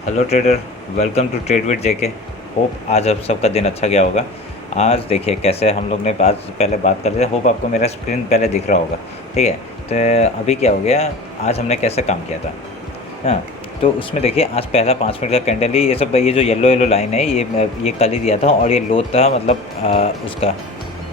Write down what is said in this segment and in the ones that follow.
Hello trader, welcome to trade with JK. Hope आज आप सबका दिन अच्छा गया होगा। आज देखिए कैसे हम लोग ने आज पहले बात कर लिया। होप आपको मेरा स्क्रीन पहले दिख रहा होगा। ठीक है, तो अभी क्या हो गया, आज हमने कैसे काम किया था। हाँ, तो उसमें देखिए आज पहला 5 मिनट का कैंडल ही ये सब, ये जो येलो येलो लाइन है ये कल ही दिया था और ये लो था, मतलब उसका,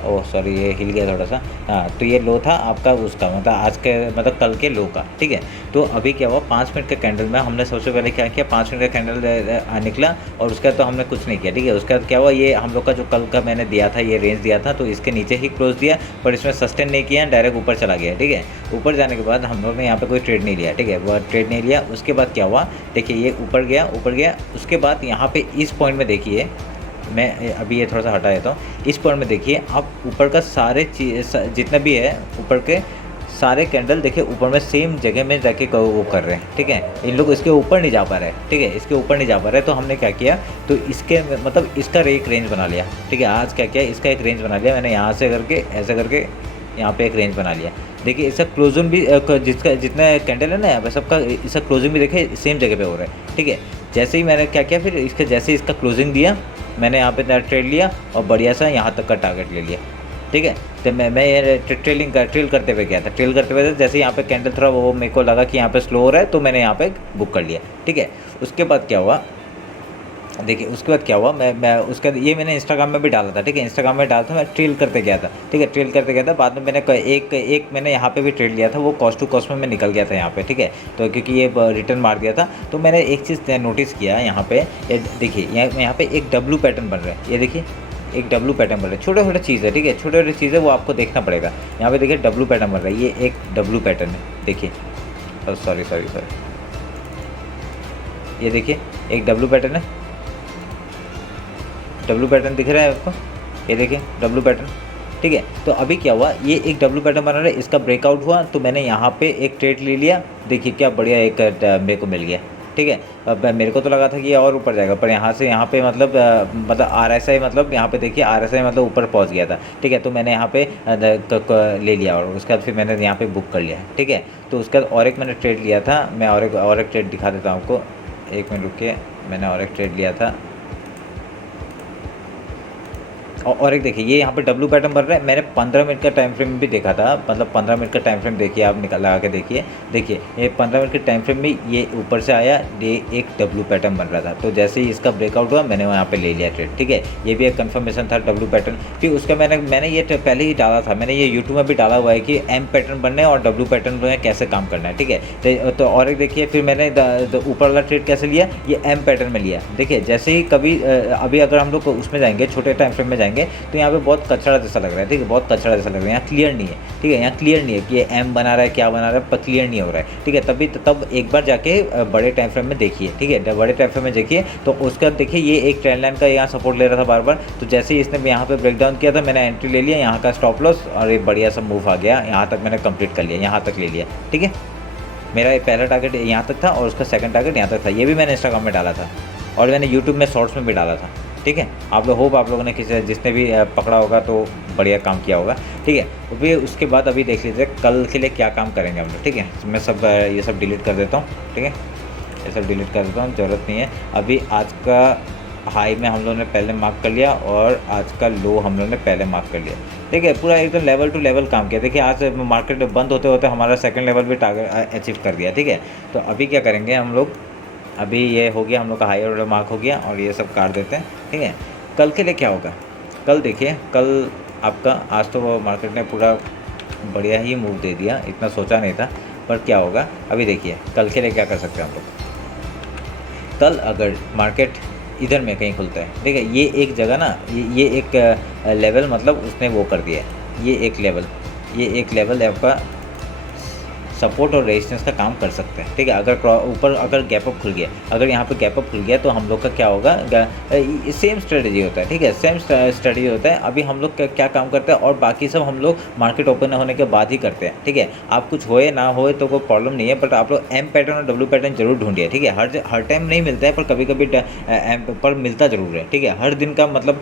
ओह सॉरी ये हिल गया थोड़ा सा। हाँ, तो ये लो था आपका उसका, मतलब आज के, मतलब कल के लो का। ठीक है, तो अभी क्या हुआ, 5 मिनट के कैंडल में हमने सबसे पहले क्या किया, 5 मिनट का कैंडल निकला और उसके बाद तो हमने कुछ नहीं किया। ठीक है, उसके बाद क्या हुआ, ये हम लोग का जो कल का मैंने दिया था, ये रेंज दिया था, तो इसके नीचे ही क्लोज दिया, पर इसमें सस्टेन नहीं किया, डायरेक्ट ऊपर चला गया। ठीक है, ऊपर जाने के बाद हम लोग ने यहाँ पे कोई ट्रेड नहीं लिया। ठीक है, वो ट्रेड नहीं लिया। उसके बाद क्या हुआ, देखिए ये ऊपर गया, ऊपर गया। उसके बाद यहाँ पे इस पॉइंट में देखिए, मैं अभी ये थोड़ा सा हटा देता हूँ। इस पॉइंट में देखिए आप, ऊपर का सारे चीज जितना भी है, ऊपर के सारे कैंडल देखिए ऊपर में सेम जगह में जाके वो कर रहे हैं। ठीक है, इन लोग इसके ऊपर नहीं जा पा रहे। ठीक है, इसके ऊपर नहीं जा पा रहे, तो हमने क्या किया, तो इसके मतलब इसका एक रेंज बना लिया। ठीक है, आज क्या किया, इसका एक रेंज बना लिया मैंने, यहाँ से करके ऐसे करके यहाँ पे एक रेंज बना लिया। देखिए इसका क्लोजिंग भी जिसका जितना कैंडल है ना यहाँ पे सबका, इसका क्लोजिंग भी देखिए सेम जगह पे हो रहा है। ठीक है, जैसे ही मैंने क्या किया, फिर इसके जैसे ही इसका क्लोजिंग दिया, मैंने यहाँ पे ट्रेड लिया और बढ़िया सा यहाँ तक का टारगेट ले लिया। ठीक है, तो मैं ये ट्रेल करते हुए गया था, ट्रेल करते हुए जैसे यहाँ पे कैंडल थोड़ा वो मेरे को लगा कि यहाँ पे स्लो हो रहा है, तो मैंने यहाँ पे बुक कर लिया। ठीक है, उसके बाद क्या हुआ, देखिए उसके बाद क्या हुआ, मैं उसके ये मैंने इंस्टाग्राम में भी डाला था। ठीक है, इंस्टाग्राम में डाला था, मैं ट्रेल करते गया था। ठीक है, ट्रेल करते गया था, बाद में मैंने एक मैंने यहाँ पे भी ट्रेड लिया था, वो कॉस्ट टू कॉस्ट में मैं निकल गया था यहाँ पे। ठीक है, तो क्योंकि ये रिटर्न मार दिया था, तो मैंने एक चीज़ नोटिस किया यहाँ पे, देखिए यहाँ पे एक डब्लू पैटर्न बन रहा है, ये देखिए एक डब्लू पैटर्न बन रहा है, छोटे छोटे चीज़ है। ठीक है, छोटे छोटे चीज़ है, वो आपको देखना पड़ेगा। यहाँ पे देखिए डब्लू पैटर्न बन रहा है, ये एक डब्लू पैटर्न है, देखिए, सॉरी सॉरी सॉरी, ये देखिए एक डब्लू पैटर्न है, डब्लू पैटर्न दिख रहा है आपको, ये देखिए डब्लू पैटर्न। ठीक है, तो अभी क्या हुआ, ये एक डब्लू पैटर्न बना रहा है, इसका ब्रेकआउट हुआ, तो मैंने यहाँ पे एक ट्रेड ले लिया। देखिए क्या बढ़िया एक मेरे को मिल गया। ठीक है, अब मेरे को तो लगा था कि ये और ऊपर जाएगा, पर यहाँ से यहाँ पे मतलब आर एस आई, मतलब यहाँ पे देखिए आर एस आई मतलब ऊपर पहुँच गया था। ठीक है, तो मैंने यहाँ पे ले लिया और उसके बाद फिर मैंने यहाँ पे बुक कर लिया। ठीक है, तो उसके बाद और एक मैंने ट्रेड लिया था, मैं और एक ट्रेड दिखा देता हूँ आपको, एक मिनट रुकिए, मैंने और एक ट्रेड लिया था। और एक देखिए ये यहाँ पे डब्लू पैटर्न बन रहा है, मैंने 15 मिनट का टाइम फ्रेम भी देखा था, मतलब 15 मिनट का टाइम फ्रेम देखिए आप, निकाल लगा के देखिए। देखिए ये 15 मिनट के टाइम फ्रेम में ये ऊपर से आया, ये एक डब्लू पैटर्न बन रहा था, तो जैसे ही इसका ब्रेकआउट हुआ मैंने वहाँ पे ले लिया ट्रेड। ठीक है, ये भी एक कन्फर्मेशन था डब्लू पैटर्न। फिर उसका मैंने ये पहले ही डाला था, मैंने ये यूट्यूब में भी डाला हुआ है कि एम पैटर्न बनने और डब्लू पैटर्न में कैसे काम करना है। ठीक है, तो और एक देखिए फिर मैंने ऊपर वाला ट्रेड कैसे लिया, ये एम पैटर्न में लिया। देखिए जैसे ही कभी अभी अगर हम लोग उसमें जाएंगे, छोटे टाइम फ्रेम में जाएंगे, तो यहाँ पे बहुत कचरा जैसा लग रहा है। ठीक है, बहुत कचरा जैसा लग रहा है, यहाँ क्लियर नहीं है। ठीक है, यहाँ क्लियर नहीं है कि ये एम बना रहा है क्या बना रहा है, पर क्लियर नहीं हो रहा है। ठीक है, तब एक बार जाके बड़े टाइम फ्रेम में देखिए। ठीक है, बड़े टाइम फ्रेम में देखिए, तो उसका देखिए ये एक ट्रेंड लाइन का यहाँ सपोर्ट ले रहा था बार बार, तो जैसे ही इसने यहाँ पे ब्रेक डाउन किया था, मैंने एंट्री ले लिया, यहाँ का स्टॉप लॉस, और एक बढ़िया सा मूव आ गया, यहाँ तक मैंने कंप्लीट कर लिया, यहाँ तक ले लिया। ठीक है, मेरा एक पहला टारगेट यहाँ तक था और उसका सेकंड टारगेट यहाँ तक था, ये भी मैंने इंस्टाग्राम में डाला था और मैंने यूट्यूब में शॉर्ट्स में भी डाला था। ठीक है, आप लोग होप आप लोगों ने किसी जिसने भी पकड़ा होगा तो बढ़िया काम किया होगा। ठीक है, तो फिर उसके बाद अभी देख लीजिए कल के लिए क्या काम करेंगे हम लोग। ठीक है, तो मैं सब ये सब डिलीट कर देता हूँ। ठीक है, ये सब डिलीट कर देता हूँ, ज़रूरत नहीं है। अभी आज का हाई में हम लोगों ने पहले मार्क कर लिया और आज का लो हम लोगों ने पहले मार्क कर लिया। ठीक है, पूरा एकदम लेवल टू लेवल काम किया। देखिए आज मार्केट बंद होते होते हमारा सेकंड लेवल भी टारगेट अचीव कर दिया। ठीक है, तो अभी क्या करेंगे हम लोग, अभी ये हो गया हम लोग का हाई ऑर्डर मार्क हो गया और ये सब काट देते हैं। ठीक है, कल के लिए क्या होगा, कल देखिए, कल आपका, आज तो मार्केट ने पूरा बढ़िया ही मूव दे दिया, इतना सोचा नहीं था, पर क्या होगा अभी देखिए कल के लिए क्या कर सकते हैं हम लोग। कल अगर मार्केट इधर में कहीं खुलता है, ठीक है, ये एक जगह ना, ये एक लेवल, मतलब उसने वो कर दिया है, ये एक लेवल है आपका, सपोर्ट और रेजिस्टेंस का काम कर सकते हैं। ठीक है, अगर ऊपर अगर गैप अप खुल गया, अगर यहाँ पे गैप अप खुल गया, तो हम लोग का क्या होगा, सेम स्ट्रेटजी होता है। ठीक है, सेम स्ट्रेटजी होता है। अभी हम लोग क्या काम करते हैं, और बाकी सब हम लोग मार्केट ओपन होने के बाद ही करते हैं। ठीक है, आप कुछ होए ना होए तो कोई प्रॉब्लम नहीं है, बट आप लोग एम पैटर्न और डब्ल्यू पैटर्न जरूर ढूंढिए। ठीक है, हर टाइम नहीं मिलता है, पर कभी कभी एम पर मिलता जरूर है। ठीक है, हर दिन का मतलब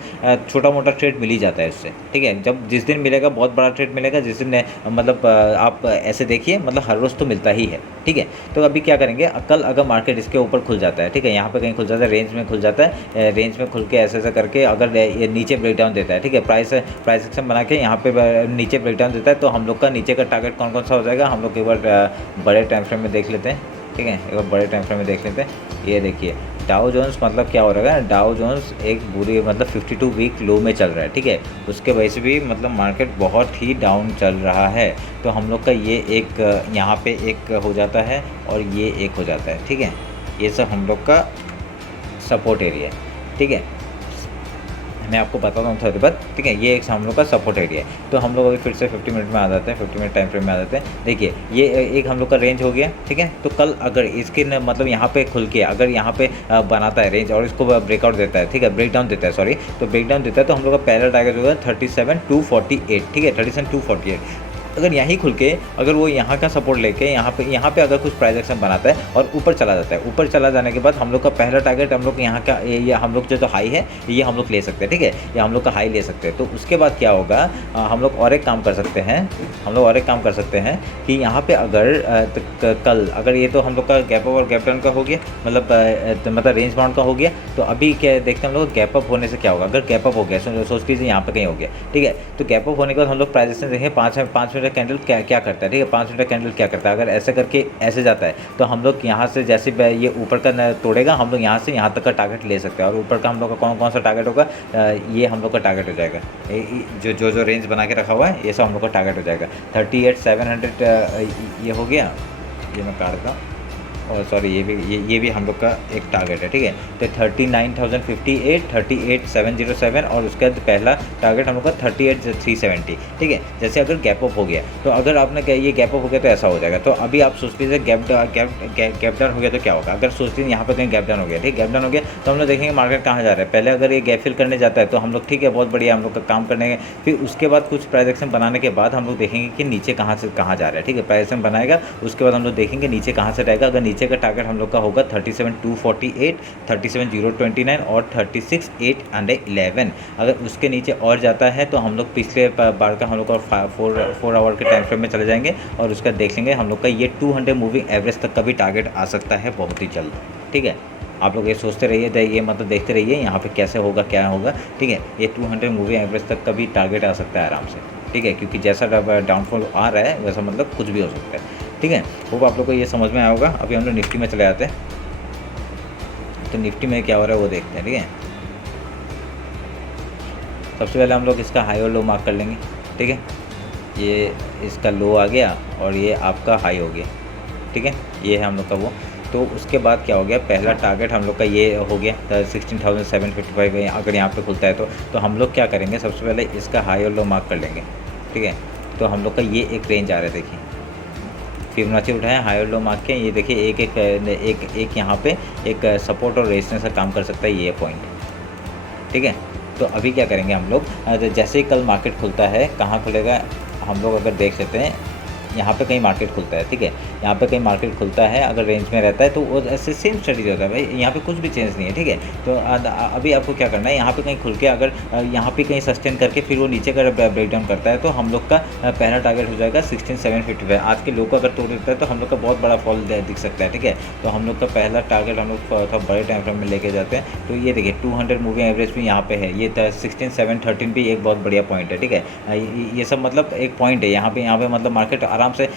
छोटा मोटा ट्रेड मिल ही जाता है उससे। ठीक है, जब जिस दिन मिलेगा बहुत बड़ा ट्रेड मिलेगा, जिस दिन मतलब आप ऐसे देखिए, मतलब हर रोज़ तो मिलता ही है, ठीक है। तो अभी क्या करेंगे, कल अगर मार्केट इसके ऊपर खुल जाता है, ठीक है, यहाँ पे कहीं खुल जाता है, रेंज में खुल जाता है, रेंज में खुल के ऐसे करके अगर ये नीचे ब्रेकडाउन देता है, ठीक है, प्राइस एक्शन बना के यहाँ पे नीचे ब्रेकडाउन देता है, तो हम लोग का नीचे का टारगेट कौन कौन सा हो जाएगा, हम लोग एक बार बड़े टाइम फ्रेम में देख लेते हैं, ठीक है, एक बार बड़े टाइम फ्रेम में देख लेते हैं। ये देखिए डाउ जोन्स मतलब क्या हो रहा है, डाउ जोन्स एक बुरी मतलब 52 वीक लो में चल रहा है, ठीक है, उसके वजह से भी मतलब मार्केट बहुत ही डाउन चल रहा है। तो हम लोग का ये एक यहाँ पे एक हो जाता है और ये एक हो जाता है, ठीक है, ये सब हम लोग का सपोर्ट एरिया है, ठीक है। मैं आपको बताता हूँ थोड़ी बात, ठीक है, ये एक हम लोग का सपोर्ट एरिया है। तो हम लोग अभी फिर से 50 मिनट में आ जाते हैं, 50 मिनट टाइम फ्रेम में आ जाते हैं। देखिए ये एक हम लोग का रेंज हो गया, ठीक है। तो कल अगर इसके मतलब यहाँ पे खुल के अगर यहाँ पे बनाता है रेंज और इसको ब्रेकआउट देता है, ठीक है, ब्रेकडाउन देता है, सॉरी, तो ब्रेकडाउन देता है, तो हम लोग का पहला टारगेट होगा 37,248, ठीक है, 37,248। अगर यहीं खुल के अगर वो यहाँ का सपोर्ट लेके यहाँ पे अगर कुछ प्राइस एक्शन बनाता है और ऊपर चला जाता है, ऊपर चला जाने के बाद हम लोग का पहला टारगेट हम लोग यहाँ का ये हम लोग जो हाई है ये हम लोग ले सकते हैं, ठीक है, ये हम लोग का हाई ले सकते हैं। तो उसके बाद क्या होगा, हम लोग और एक काम कर सकते हैं, हम लोग और एक काम कर सकते हैं कि यहाँ पे अगर कल अगर ये तो हम लोग का गैप अप और गैप डाउन का हो गया, मतलब रेंज बाउंड का हो गया। तो अभी क्या देखते हैं हम लोग गैप अप होने से क्या होगा, अगर गैप अप हो गया सोच लीजिए यहाँ पे कहीं हो गया, ठीक है, तो गैप अप होने के बाद हम लोग प्राइस एक्शन देखें 5 मिनट कैंडल क्या करता है, ठीक है, 5 मिनट कैंडल क्या करता है। अगर ऐसे करके ऐसे जाता है तो हम लोग यहाँ से जैसे ये ऊपर का तोड़ेगा, हम लोग यहाँ से यहाँ तक का टारगेट ले सकते हैं। और ऊपर का हम लोग का कौन सा टारगेट होगा, ये हम लोग का टारगेट हो जाएगा, जो रेंज बना के रखा हुआ है ये सब हम लोग का टारगेट हो जाएगा। 38,700 ये हो गया, ये मैं काटता हूँ, और सॉरी ये भी हम लोग का एक टारगेट है, ठीक है। तो 39,058, 38,707 और उसके बाद पहला टारगेट हम लोग का 38,370, ठीक है। जैसे अगर गैप अप हो गया तो अगर आपने ये गैप अप हो गया तो ऐसा हो जाएगा। तो अभी आप सोच लीजिए गैप डाउन हो गया तो क्या होगा, अगर सोच लीजिए यहाँ पर कहीं गैप डाउन हो गया, ठीक, गैप डाउन हो गया तो हम लोग देखेंगे मार्केट कहाँ जा रहा है। पहले अगर ये गैप फिल करने जाता है तो हम लोग ठीक है, बहुत बढ़िया, हम लोग का काम करने, फिर उसके बाद कुछ प्राइस एक्शन बनाने के बाद हम लोग देखेंगे कि नीचे कहाँ से कहाँ जा रहा है, ठीक है, प्राइस एक्शन बनाएगा, उसके बाद हम लोग देखेंगे नीचे कहाँ से रहेगा। अगर नीचे का टारगेट हम लोग का होगा 37,248, 37,029 और 36,811। अगर उसके नीचे और जाता है तो हम लोग पिछले बार का हम लोग का 4 आवर के टाइम फ्रेम में चले जाएंगे और उसका देख लेंगे हम लोग का ये 200 मूविंग एवरेज तक का भी टारगेट आ सकता है बहुत ही जल्द, ठीक है। आप लोग ये सोचते रहिए, ये मतलब देखते रहिए यहाँ पे कैसे होगा क्या होगा, ठीक है। ये 200 मूविंग एवरेज तक का भी टारगेट आ सकता है आराम से, ठीक है, क्योंकि जैसा डाउनफॉल आ रहा है वैसा मतलब कुछ भी हो सकता है, ठीक है। होप आप लोग को ये समझ में आया होगा। अभी हम लोग निफ्टी में चले जाते हैं, तो निफ्टी में क्या हो रहा है वो देखते हैं, ठीक है। सबसे पहले हम लोग इसका हाई और लो मार्क कर लेंगे, ठीक है। ये इसका लो आ गया और ये आपका हाई हो गया, ठीक है, ये है हम लोग का वो। तो उसके बाद क्या हो गया, पहला टारगेट हम लोग का ये हो गया 16,755, अगर यहाँ पे खुलता है तो हम लोग क्या करेंगे, सबसे पहले इसका हाई और लो मार्क कर लेंगे, ठीक है। तो हम लोग का ये एक रेंज आ रहा है, देखिए फिबोनाची उठाएं, हाई और लो मार्क के, ये देखिए एक यहाँ पे एक सपोर्ट और रेजिस्टेंस का काम कर सकता है ये पॉइंट, ठीक है। तो अभी क्या करेंगे हम लोग, जैसे ही कल मार्केट खुलता है, कहाँ खुलेगा हम लोग अगर देख लेते हैं, यहाँ पे कहीं मार्केट खुलता है, ठीक है, यहाँ पे कहीं मार्केट खुलता है, अगर रेंज में रहता है तो वो ऐसे सेम स्ट्रेटजी होता है भाई, यहाँ पे कुछ भी चेंज नहीं है, ठीक है। तो अभी आपको क्या करना है, यहाँ पे कहीं खुल के अगर यहाँ पे कहीं सस्टेन करके फिर वो नीचे का ब्रेकडाउन करता है तो हम लोग का पहला टारगेट हो जाएगा 16,755। आज के लो को अगर तोड़ देता है तो हम लोग का बहुत बड़ा फॉल दिख सकता है, ठीक है। तो हम लोग का पहला टारगेट हम लोग थोड़ा बड़े टाइम फ्रेम में लेके जाते हैं। तो ये देखिए 200 मूविंग एवरेज भी यहाँ पे है, ये 16,713 भी एक बहुत बढ़िया पॉइंट है, ठीक है। ये सब मतलब एक पॉइंट है यहाँ पे मतलब मार्केट आराम से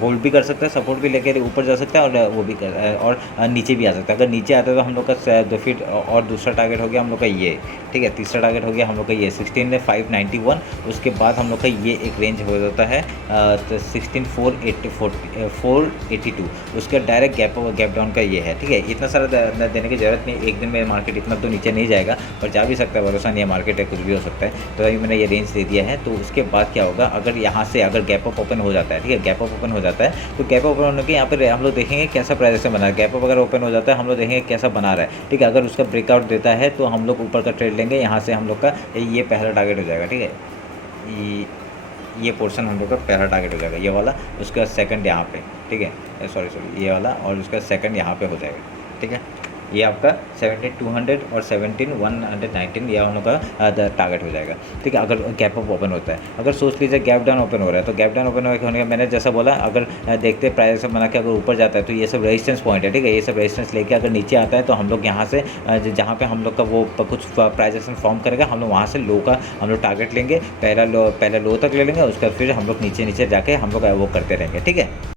होल्ड भी कर सकता है, सपोर्ट भी लेकर ऊपर जा सकता है और वो भी और नीचे भी आ सकता है। अगर नीचे आता है तो हम लोग का फिर और दूसरा टारगेट हो गया हम लोग का ये, ठीक है, तीसरा टारगेट हो गया हम लोग का ये 16,591। उसके बाद हम लोग का ये एक रेंज हो जाता है 16,482, उसका डायरेक्ट गैप डाउन का ये है, ठीक है। इतना सारा देने की जरूरत नहीं, एक दिन में मार्केट इतना तो नीचे नहीं जाएगा, पर जा भी सकता है, भरोसा नहीं है, मार्केट है, कुछ भी हो सकता है। तो अभी मैंने ये रेंज दे दिया है। तो उसके बाद क्या होगा, अगर यहाँ से अगर गैप अप ओपन हो जाता है, ठीक है, गैप अप ओपन हो जाता है तो गैप अप ओपन होने के यहाँ पे हम लोग देखेंगे कैसा प्राइस एक्शन बना है। गैप अप अगर ओपन हो जाता है हम लोग देखेंगे कैसा बना रहा है, ठीक है। अगर उसका ब्रेकआउट देता है तो हम लोग ऊपर का ट्रेड लेंगे, यहाँ से हम लोग का ये पहला टारगेट हो जाएगा, ठीक है। ये पोर्शन हम लोग का पहला टारगेट हो जाएगा, ये वाला। उसका सेकंड यहाँ पे, ठीक है, सॉरी ये वाला, और उसका सेकंड यहाँ पे हो जाएगा, ठीक है। ये आपका 17,200 और 17,119 ये हम लोग का टारगेट हो जाएगा। ठीक है, अगर गैप अप ओपन होता है। अगर सोच लीजिए गैप डाउन ओपन हो रहा है, तो गैप डाउन ओपन होने का मैंने जैसा बोला, अगर देखते प्राइस बना के अगर ऊपर जाता है तो ये सब रेजिस्टेंस पॉइंट है। ठीक है, ये सब रेजिस्टेंस लेके अगर नीचे आता है तो हम लोग यहाँ से जहाँ पे हम लोग का वो कुछ प्राइस एक्शन फॉर्म करेगा, हम लोग वहाँ से लो का हम लोग टारगेट लेंगे। पहला लो तक ले लेंगे, उसके बाद फिर हम लोग नीचे नीचे जाके हम लोग वो करते रहेंगे। ठीक है।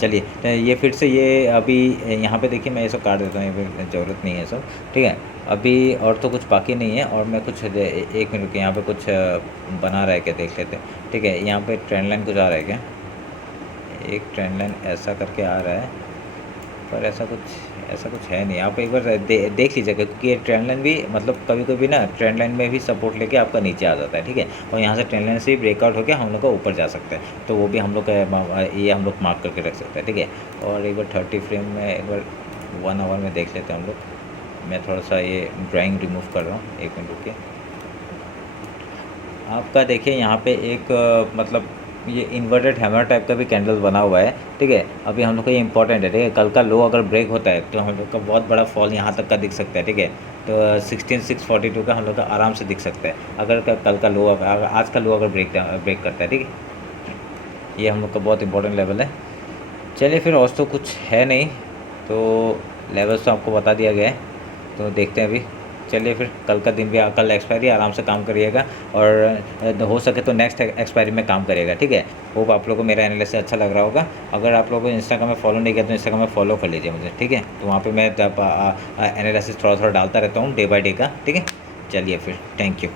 चलिए ये फिर से ये अभी यहाँ पे देखिए, मैं ये सब काट देता हूँ, ये पे ज़रूरत नहीं है सब, ठीक है। अभी और तो कुछ बाकी नहीं है, और मैं कुछ 1 मिनट के यहाँ पे कुछ बना रहा है क्या, देख लेते हैं, ठीक है। यहाँ पे ट्रेंड लाइन कुछ आ रहा है क्या, एक ट्रेंड लाइन ऐसा करके आ रहा है, पर ऐसा कुछ है नहीं। आप एक बार देख लीजिएगा, क्योंकि ये ट्रेंड लाइन भी मतलब कभी कभी ना ट्रेंड लाइन में भी सपोर्ट लेके आपका नीचे आ जाता है, ठीक है। और यहाँ से ट्रेंड लाइन से ब्रेकआउट होकर हम लोग का ऊपर जा सकता है, तो वो भी हम लोग का ये हम लोग मार्क करके रख सकते हैं, ठीक है। और एक बार 30 फ्रेम में, एक बार 1 आवर में देख लेते हैं हम लोग। मैं थोड़ा सा ये ड्राइंग रिमूव कर रहा हूँ, 1 मिनट रुकिए। आपका देखिए यहाँ पे एक मतलब ये इन्वर्टेड हैमर टाइप का भी कैंडल बना हुआ है, ठीक है। अभी हम लोग का ये इंपॉर्टेंट है, ठीक है। कल का लो अगर ब्रेक होता है तो हम लोग का बहुत बड़ा फॉल यहाँ तक का दिख सकता है, ठीक है। तो 16642 का हम लोग का आराम से दिख सकता है, अगर कल का लो, आज का लो अगर ब्रेक करता है, ठीक है। ये हम लोग का बहुत इंपॉर्टेंट लेवल है। चलिए फिर, और तो कुछ है नहीं, तो लेवल्स तो आपको बता दिया गया है, तो देखते हैं अभी। चलिए फिर, कल का दिन भी, कल एक्सपायरी आराम से काम करिएगा, और हो सके तो नेक्स्ट एक्सपायरी में काम करिएगा, ठीक है। होप आप लोगों को मेरा एनालिसिस अच्छा लग रहा होगा। अगर आप लोगों को इंस्टाग्राम में फॉलो नहीं किया तो इंस्टाग्राम में फॉलो कर लीजिए मुझे, ठीक है। तो वहाँ पे मैं एनालिसिस थोड़ा थोड़ा डालता रहता हूँ डे बाय डे का, ठीक है। चलिए फिर, थैंक यू।